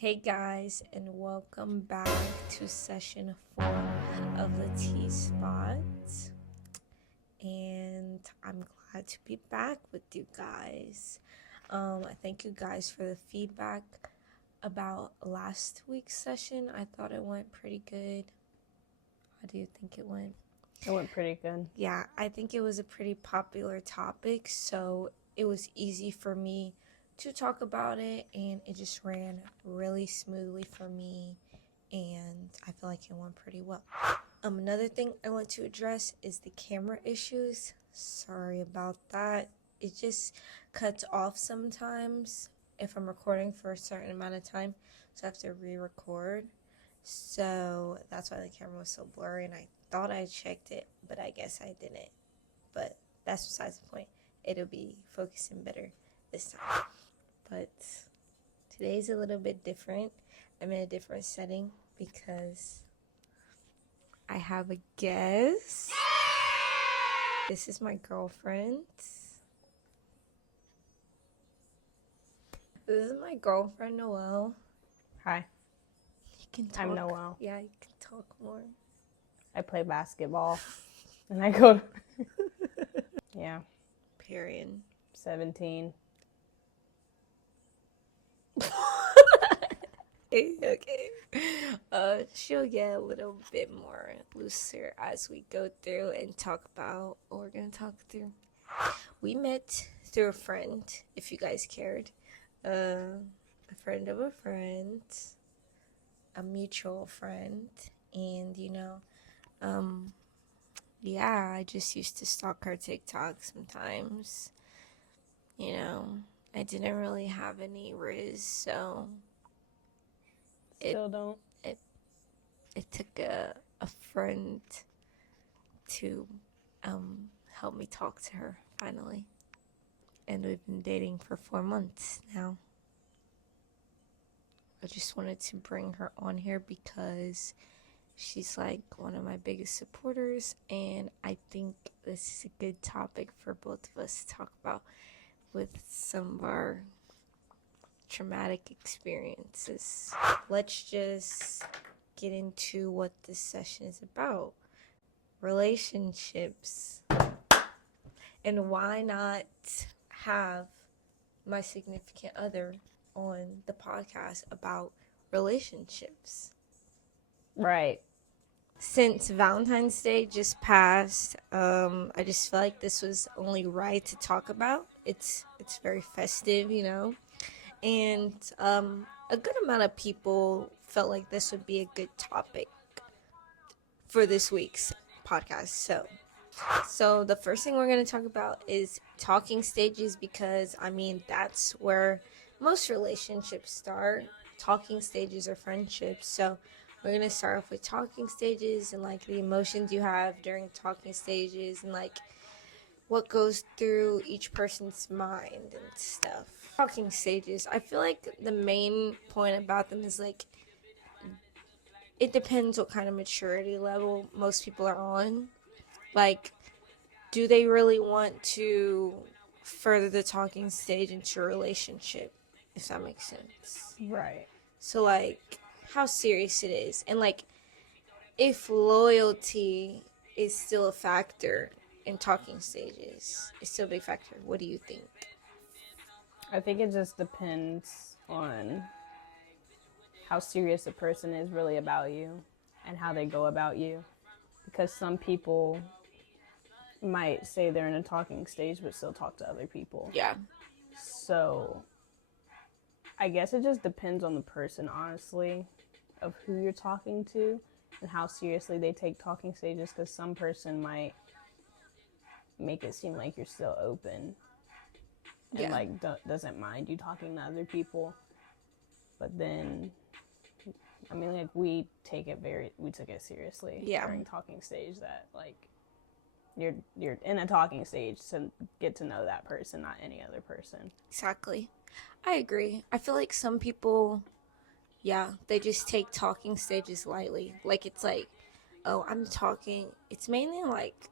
Hey guys, and welcome back to session 4 of the T Spot. And I'm glad to be back with you guys. I thank you guys for the feedback about last week's session. I thought it went pretty good. How do you think it went? It went pretty good. Yeah, I think it was a pretty popular topic, so it was easy for me to talk about it, and it just ran really smoothly for me, and I feel like it went pretty well. Another thing I want to address is the camera issues. Sorry about that. It just cuts off sometimes if I'm recording for a certain amount of time, so I have to re-record. So that's why the camera was so blurry, and I thought I checked it, but I guess I didn't. But that's besides the point. It'll be focusing better this time. But today's a little bit different. I'm in a different setting because I have a guest. This is my girlfriend. This is my girlfriend, Noelle. Hi, You can talk. I'm Noelle. Yeah, you can talk more. I play basketball, and I go to... Yeah, Period. 17. Okay. She'll get a little bit more looser as we go through and talk about what we're gonna talk through. We met through a friend, if you guys cared. A friend of a friend, a mutual friend, and yeah, I just used to stalk her TikTok sometimes. I didn't really have any riz, so Still don't. it took a friend to help me talk to her finally. And we've been dating for 4 months now. I just wanted to bring her on here because she's like one of my biggest supporters, and I think this is a good topic for both of us to talk about with some of our traumatic experiences. Let's just get into what this session is about. Relationships. And why not have my significant other on the podcast about relationships? Right. Since Valentine's Day just passed, I just feel like this was only right to talk about. It's very festive, and a good amount of people felt like this would be a good topic for this week's podcast. So the first thing we're going to talk about is talking stages, because that's where most relationships start. Talking stages or friendships. So we're going to start off with talking stages and like the emotions you have during talking stages and like what goes through each person's mind and stuff. Talking stages, I feel like the main point about them is like it depends what kind of maturity level most people are on. Like, do they really want to further the talking stage into a relationship, if that makes sense? Right. So, like, how serious it is. And, like, if loyalty is still a factor in talking stages, it's still a big factor. What do you think? I think it just depends on how serious a person is really about you and how they go about you. Because some people might say they're in a talking stage but still talk to other people. Yeah. So I guess it just depends on the person, honestly, of who you're talking to and how seriously they take talking stages, because some person might make it seem like you're still open and like doesn't mind you talking to other people. But then, I mean, like we took it seriously during talking stage, that like you're in a talking stage to get to know that person, not any other person. Exactly. I agree. I feel like some people, they just take talking stages lightly. Like, it's like, oh, I'm talking. It's mainly like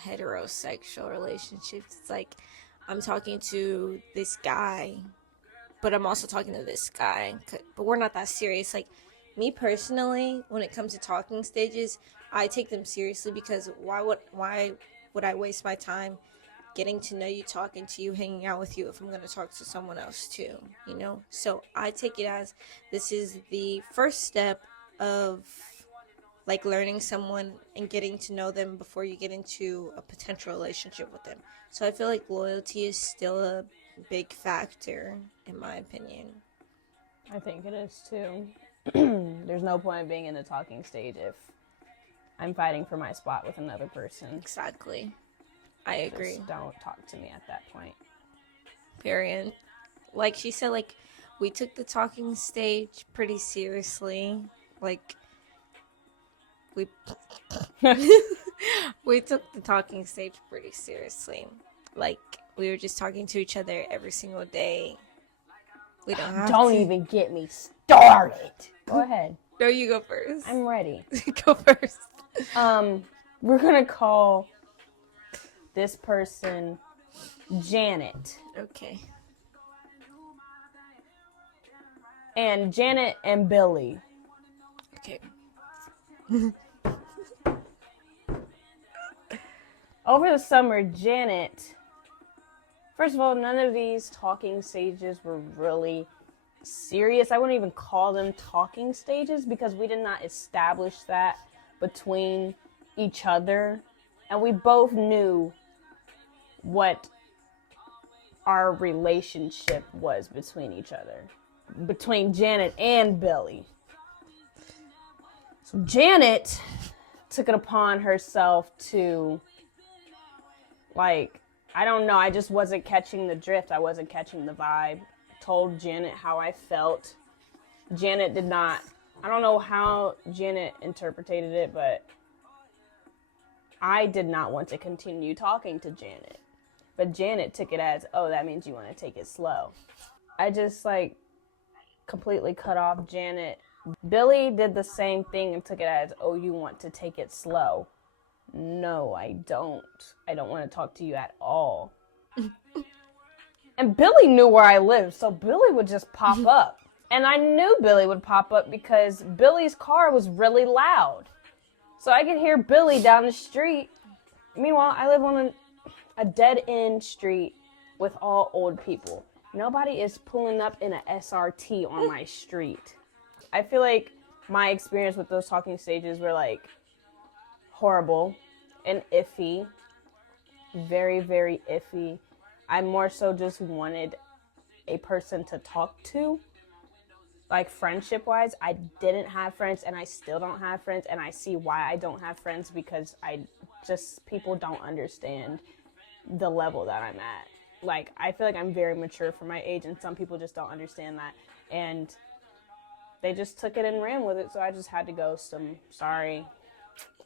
heterosexual relationships. It's like, I'm talking to this guy, but I'm also talking to this guy, but we're not that serious. Like, me personally, when it comes to talking stages, I take them seriously, because why would I waste my time getting to know you, talking to you, hanging out with you, if I'm going to talk to someone else too, you know? So I take it as this is the first step of like learning someone and getting to know them before you get into a potential relationship with them. So I feel like loyalty is still a big factor, in my opinion. I think it is too. There's no point in being in the talking stage if I'm fighting for my spot with another person. Exactly. I agree. Just don't talk to me at that point. Period. Like she said, like, we took the talking stage pretty seriously. Like, we we took the talking stage pretty seriously. Like, we were just talking to each other every single day. We don't even get me started. Go ahead. No, you go first. I'm ready. Go first. We're gonna call this person Janet. Okay. And Janet and Billy. Okay. Over the summer, Janet... First of all, none of these talking stages were really serious. I wouldn't even call them talking stages because we did not establish that between each other. And we both knew what our relationship was between each other. Between Janet and Billy. So Janet took it upon herself to, like, I don't know, I just wasn't catching the drift. I wasn't catching the vibe. Told Janet how I felt. Janet did not, I don't know how Janet interpreted it, but I did not want to continue talking to Janet. But Janet took it as, oh, that means you want to take it slow. I just, like, completely cut off Janet. Billy did the same thing and took it as, oh, you want to take it slow. No, I don't. I don't want to talk to you at all. And Billy knew where I lived, so Billy would just pop up. And I knew Billy would pop up because Billy's car was really loud. So I could hear Billy down the street. Meanwhile, I live on a dead-end street with all old people. Nobody is pulling up in an SRT on my street. I feel like my experience with those talking stages were, like, horrible and iffy. Very, very iffy. I more so just wanted a person to talk to. Like, friendship-wise, I didn't have friends, and I still don't have friends, and I see why I don't have friends, because people don't understand the level that I'm at. Like, I feel like I'm very mature for my age, and some people just don't understand that, and they just took it and ran with it, so I just had to ghost them. Sorry.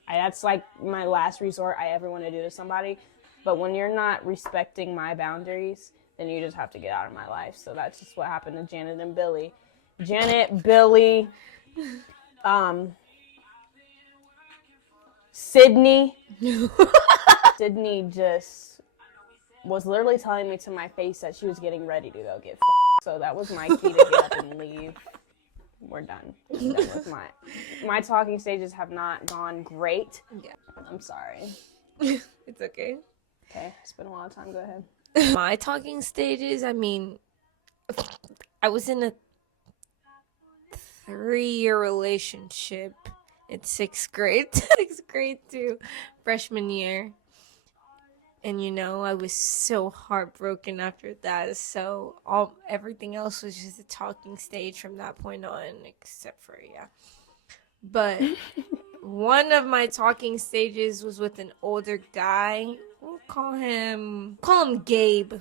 That's, like, my last resort I ever want to do to somebody, but when you're not respecting my boundaries, then you just have to get out of my life. So that's just what happened to Janet and Billy. Janet, Billy, Sydney. Sydney just was literally telling me to my face that she was getting ready to go get f***ed. So that was my key to get up and leave. We're done. I'm done with my talking stages have not gone great. Yeah. I'm sorry. It's okay. Okay, it's been a long time. Go ahead. My talking stages, I mean, I was in a 3-year relationship in 6th grade. 6th grade to freshman year. And, you know, I was so heartbroken after that. So everything else was just a talking stage from that point on, except for, yeah. But one of my talking stages was with an older guy. We'll call him Gabe.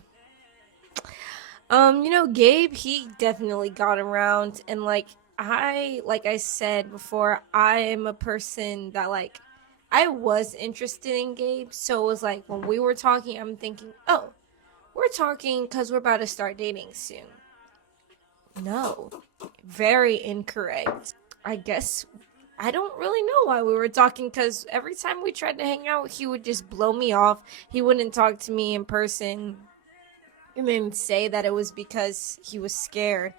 You know, Gabe, he definitely got around. And, like I said before, I am a person that, like, I was interested in Gabe, so it was like when we were talking, I'm thinking, oh, we're talking because we're about to start dating soon. No, very incorrect. I guess I don't really know why we were talking, because every time we tried to hang out, he would just blow me off. He wouldn't talk to me in person. and then say that it was because he was scared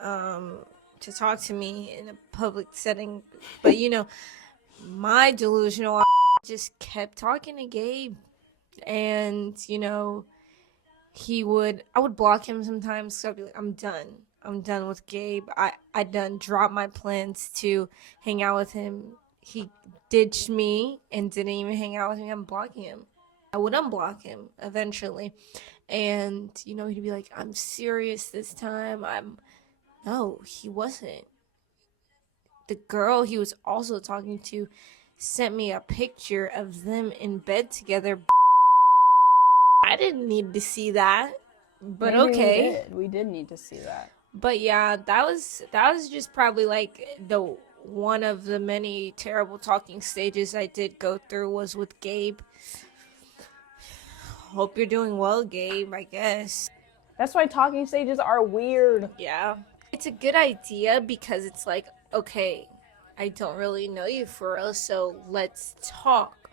to talk to me in a public setting. But my delusional just kept talking to Gabe, and I would block him sometimes. So I'd be like, I'm done with Gabe. I done dropped my plans to hang out with him. He ditched me and didn't even hang out with me. I'm blocking him. I would unblock him eventually. And, he'd be like, I'm serious this time. No, he wasn't. The girl he was also talking to sent me a picture of them in bed together. I didn't need to see that. But Maybe okay. We did need to see that. But yeah, that was just probably like the one of the many terrible talking stages I did go through was with Gabe. Hope you're doing well, Gabe, I guess. That's why talking stages are weird. Yeah. It's a good idea because it's like, okay, I don't really know you for real, so let's talk.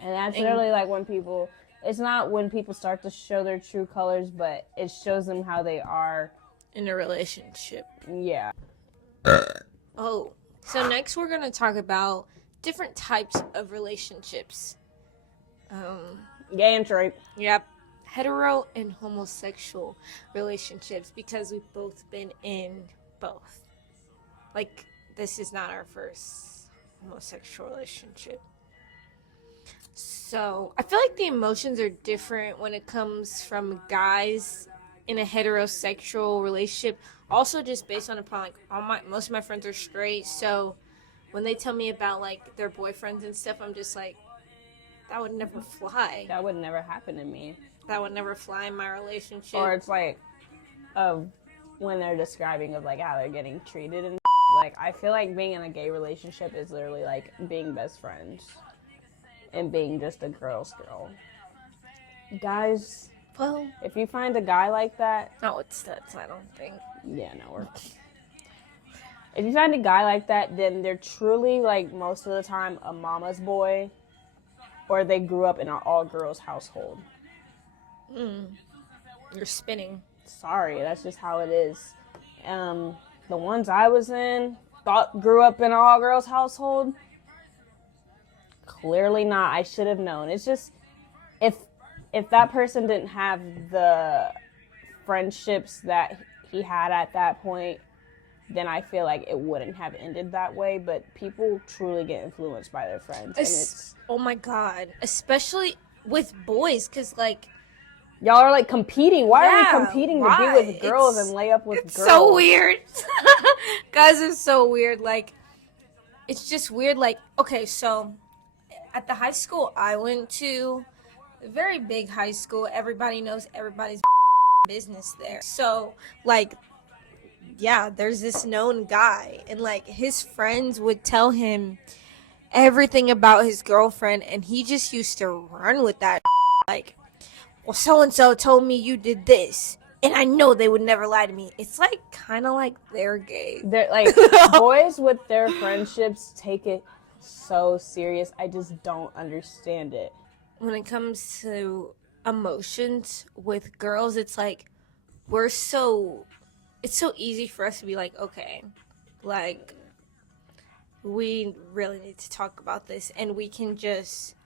And that's really like when people, it's not when people start to show their true colors, but it shows them how they are in a relationship. Yeah. Oh, so next we're going to talk about different types of relationships. Gay and straight. Yep. Hetero and homosexual relationships, because we've both been in both. Like, this is not our first homosexual relationship. So, I feel like the emotions are different when it comes from guys in a heterosexual relationship. Also, just based on upon like most of my friends are straight, so when they tell me about like their boyfriends and stuff, I'm just like, that would never fly. That would never happen to me. That would never fly in my relationship. Or it's like, when they're describing of like how they're getting treated and like, I feel like being in a gay relationship is literally like being best friends and being just a girl's girl. Guys, well, if you find a guy like that, not with studs, I don't think. Yeah, no. If you find a guy like that, then they're truly like most of the time a mama's boy, or they grew up in an all-girls household. You're spinning. Sorry, that's just how it is. The ones I was in grew up in an all-girls household. Clearly not. I should have known. It's just if that person didn't have the friendships that he had at that point, then I feel like it wouldn't have ended that way. But people truly get influenced by their friends. And it's oh my god, especially with boys, because like y'all are like competing. Why are we competing to be with girls and lay up with girls? It's so weird. Guys, it's so weird. Like, it's just weird. Like, okay, so at the high school I went to, a very big high school, everybody knows everybody's business there. So, like, yeah, there's this known guy, and like his friends would tell him everything about his girlfriend, and he just used to run with that. Like, well, so-and-so told me you did this, and I know they would never lie to me. It's like kind of like they're gay. They're like boys with their friendships take it so serious. I just don't understand it. When it comes to emotions with girls, it's like it's so easy for us to be like, okay, like, we really need to talk about this, and we can just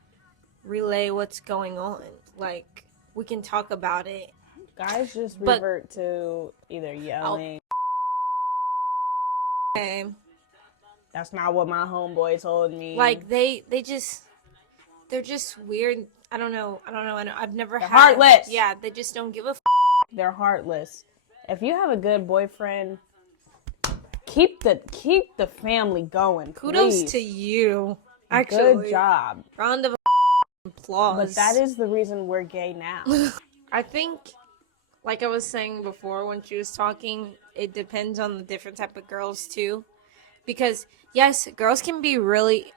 relay what's going on. Like, we can talk about it. Guys just revert to either yelling. Okay. That's not what my homeboy told me. Like, they're just weird. I don't know. I've never They're heartless. Yeah, they just don't give a They're heartless. If you have a good boyfriend, keep the family going. Kudos please. to you. Actually, good job. Round of applause. But that is the reason we're gay now. I think, like I was saying before when she was talking, it depends on the different type of girls too. Because yes, girls can be really.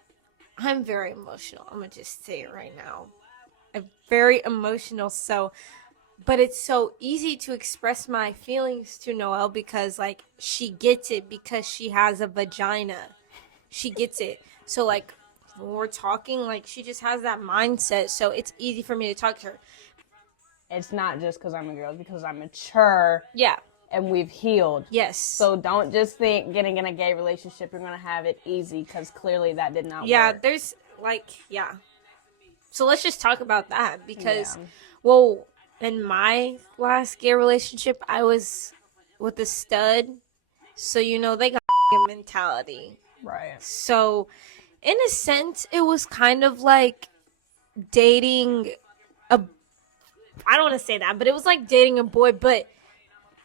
I'm very emotional. I'm gonna just say it right now. I'm very emotional. But it's so easy to express my feelings to Noelle because, like, she gets it because she has a vagina. She gets it. So, like, when we're talking, like, she just has that mindset. So it's easy for me to talk to her. it's not just because I'm a girl, it's because I'm mature Yeah. and we've healed. Yes. So don't just think getting in a gay relationship, you're going to have it easy, because clearly that did not yeah, work. there's like, yeah. So let's just talk about that because, Yeah. well, in my last gay relationship, I was with a stud. So, you know, they got a mentality. Right. So, in a sense, it was kind of like dating a. I don't want to say that, but it was like dating a boy. But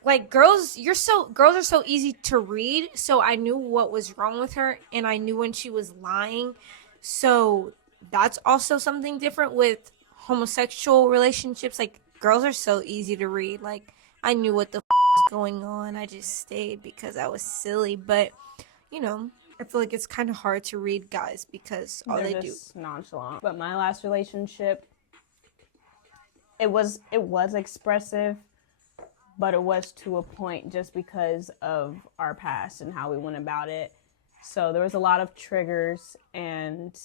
like girls are so easy to read, so I knew what was wrong with her and I knew when she was lying. So that's also something different with homosexual relationships. Like girls are so easy to read. Like I knew what the was going on. I just stayed because I was silly. But you know, I feel like it's kind of hard to read guys because all They're they do. just nonchalant. But my last relationship, it was expressive, but it was to a point just because of our past and how we went about it. So there was a lot of triggers, and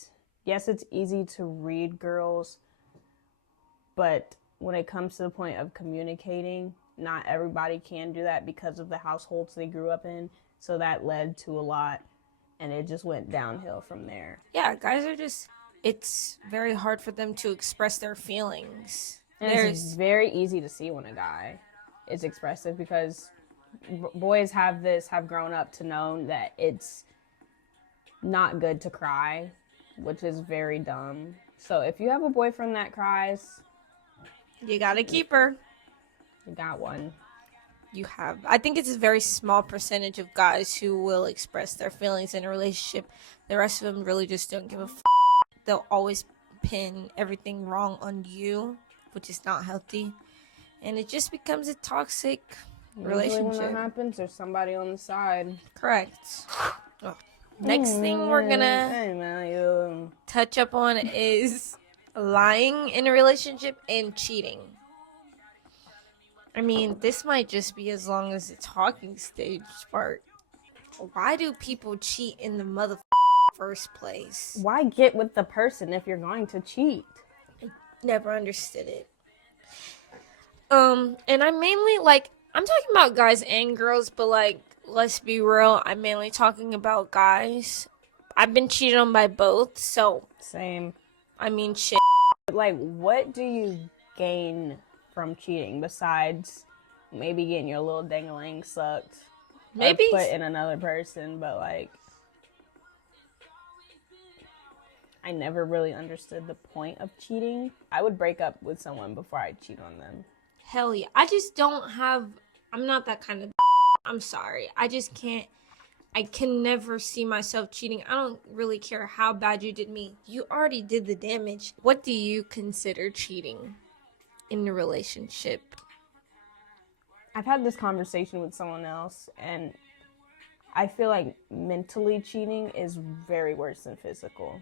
yes, it's easy to read girls, but when it comes to the point of communicating, not everybody can do that because of the households they grew up in. So that led to a lot, and it just went downhill from there. Yeah, guys are just. It's very hard for them to express their feelings. And it's very easy to see when a guy is expressive, because boys have grown up to know that it's not good to cry, which is very dumb. So if you have a boyfriend that cries, you gotta keep her. you got one. You have. I think it's a very small percentage of guys who will express their feelings in a relationship. The rest of them really just don't give a They'll always pin everything wrong on you, which is not healthy. And it just becomes a toxic relationship. Usually when that happens, there's somebody on the side. Correct. Oh. Next thing we're gonna touch up on is lying in a relationship and cheating. I mean, this might just be as long as the talking stage part. Why do people cheat in the first place? Why get with the person if you're going to cheat? I never understood it. And I mainly I'm talking about guys and girls, but like let's be real, I'm mainly talking about guys. I've been cheated on by both, so same. I mean shit. Like, what do you gain from cheating besides maybe getting your little dangling sucked? Maybe put in another person, but like I never really understood the point of cheating. I would break up with someone before I'd cheat on them. Hell yeah. I just don't have I'm not that kind of I'm sorry. I just can't I can never see myself cheating. I don't really care how bad you did me. You already did the damage. What do you consider cheating in a relationship? I've had this conversation with someone else, and I feel like mentally cheating is very worse than physical.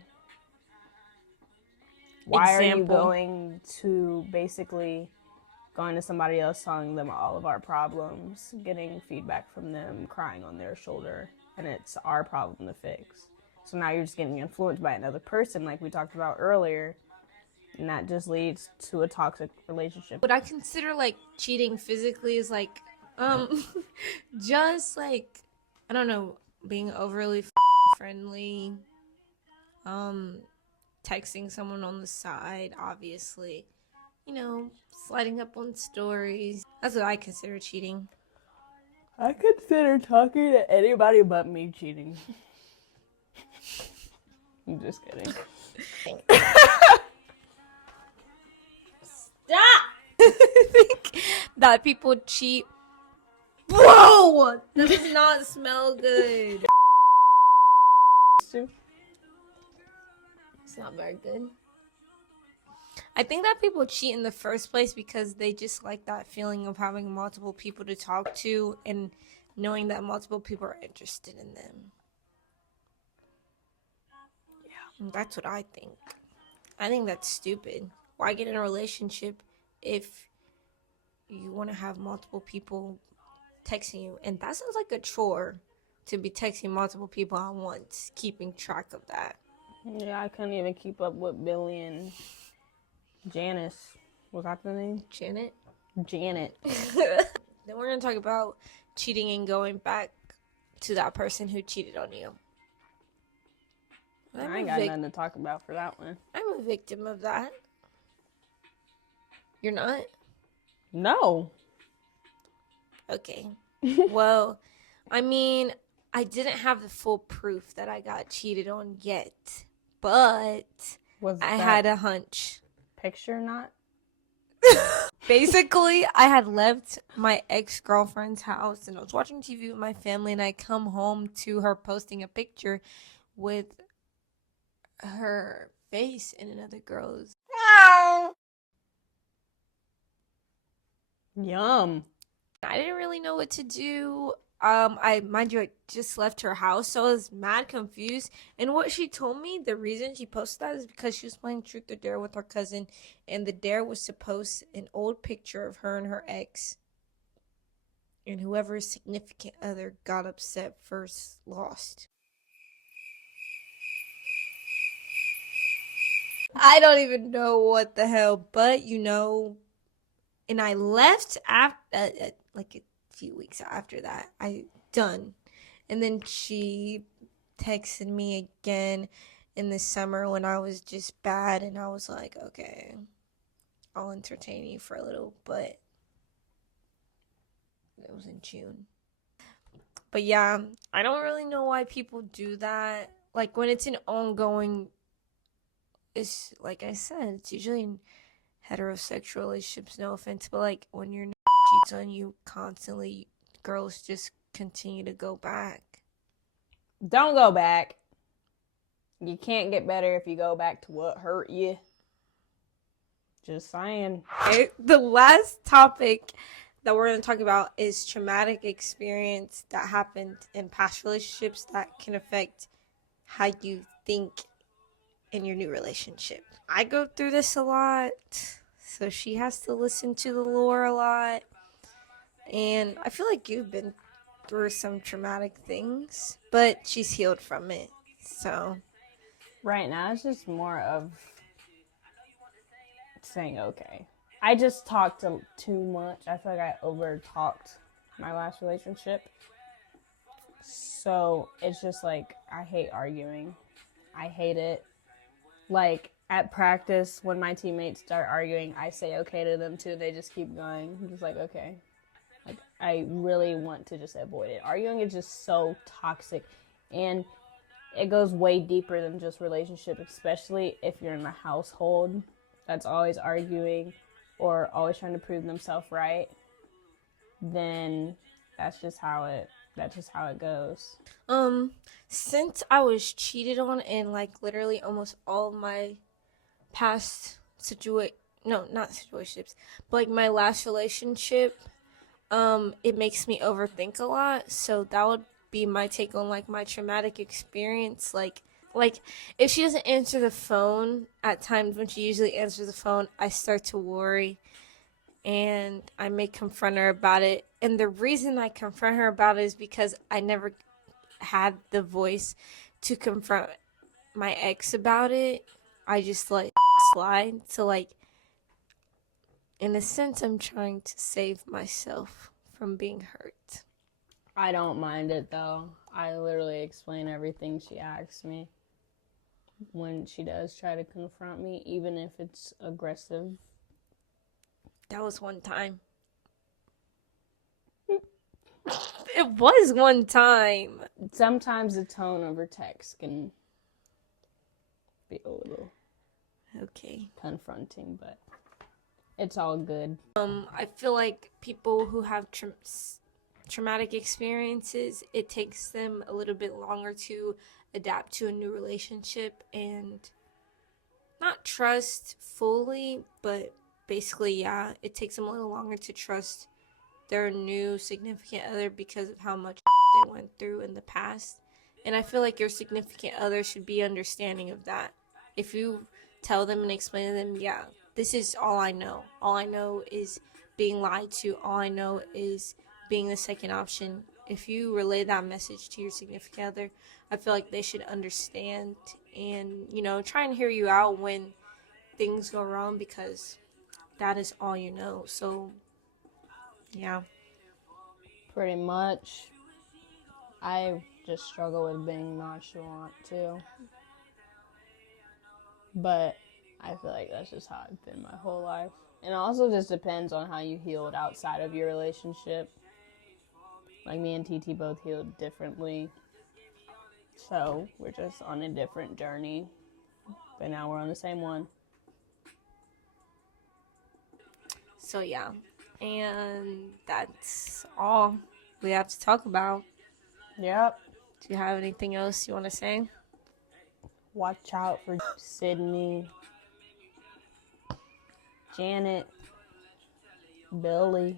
Why are you going to basically going to somebody else, telling them all of our problems, getting feedback from them, crying on their shoulder, and it's our problem to fix? So now you're just getting influenced by another person, like we talked about earlier, and that just leads to a toxic relationship. What I consider like cheating physically is like just like I don't know, being overly friendly, texting someone on the side, obviously, you know, sliding up on stories. That's what I consider cheating. I consider talking to anybody but me cheating. I'm just kidding. Stop! I think that people cheat. Bro! That does not smell good. It's not very good. I think that people cheat in the first place because they just like that feeling of having multiple people to talk to and knowing that multiple people are interested in them. Yeah, that's what I think. I think that's stupid. Why get in a relationship if you want to have multiple people texting you? And that sounds like a chore to be texting multiple people at once, keeping track of that. Yeah, I couldn't even keep up with Billy and Janice. Was that the name? Janet. Janet. Then we're gonna talk about cheating and going back to that person who cheated on you. I ain't got nothing to talk about for that one. I'm a victim of that. You're not? No. Okay. Well, I mean, I didn't have the full proof that I got cheated on yet, but I had a hunch. Picture not? Basically, I had left my ex-girlfriend's house and I was watching TV with my family, and I come home to her posting a picture with her face in another girl's. Yum. I didn't really know what to do. Mind you, I just left her house, so I was mad confused. And what she told me, the reason she posted that is because she was playing Truth or Dare with her cousin, and the dare was to post an old picture of her and her ex. And whoever's significant other got upset first lost. I don't even know what the hell, but and I left after like a few weeks after that. I done. And then she texted me again in the summer when I was just bad, and I was like, okay, I'll entertain you for a little, but it was in June. But yeah, I don't really know why people do that. Like when it's an ongoing, it's like I said, it's usually in heterosexual relationships, no offense, but like when your cheats on you constantly, girls just continue to go back. Don't go back. You can't get better if you go back to what hurt you. Just saying. Okay, the last topic that we're going to talk about is traumatic experience that happened in past relationships that can affect how you think in your new relationship. I go through this a lot, so she has to listen to the lore a lot. And I feel like you've been through some traumatic things, but she's healed from it. So right now it's just more of saying okay. I just talked too much. I feel like I over talked my last relationship. So it's just like I hate arguing. I hate it. Like at practice when my teammates start arguing, I say okay to them too. They just keep going. I'm just like, okay. Like I really want to just avoid it. Arguing is just so toxic, and it goes way deeper than just relationship, especially if you're in a household that's always arguing or always trying to prove themselves right. Then that's just how it goes. Since I was cheated on in like literally almost all of my past not situationships, but like my last relationship, it makes me overthink a lot. So that would be my take on like my traumatic experience. Like if she doesn't answer the phone at times when she usually answers the phone, I start to worry, and I may confront her about it. And the reason I confront her about it is because I never had the voice to confront my ex about it. I just let slide. So like in a sense, I'm trying to save myself from being hurt. I don't mind it though. I literally explain everything she asks me when she does try to confront me, even if it's aggressive. That was one time. It was one time. Sometimes the tone of her text can be a little confronting, but it's all good. I feel like people who have traumatic experiences, it takes them a little bit longer to adapt to a new relationship and not trust fully, but basically, yeah, it takes them a little longer to trust their new significant other because of how much they went through in the past. And I feel like your significant other should be understanding of that. If you tell them and explain to them, yeah, this is all I know. All I know is being lied to. All I know is being the second option. If you relay that message to your significant other, I feel like they should understand and, try and hear you out when things go wrong, because that is all you know. So, yeah. Pretty much. I just struggle with being nonchalant too. But I feel like that's just how I've been my whole life. And it also just depends on how you healed outside of your relationship. Like me and TT both healed differently. So we're just on a different journey. But now we're on the same one. So, yeah. And that's all we have to talk about. Yep. Do you have anything else you want to say? Watch out for Sydney, Janet, Billy.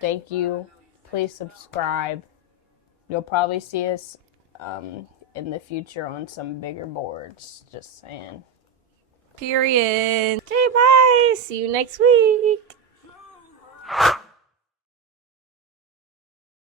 Thank you. Please subscribe. You'll probably see us in the future on some bigger boards. Just saying. Period. Okay, bye. See you next week.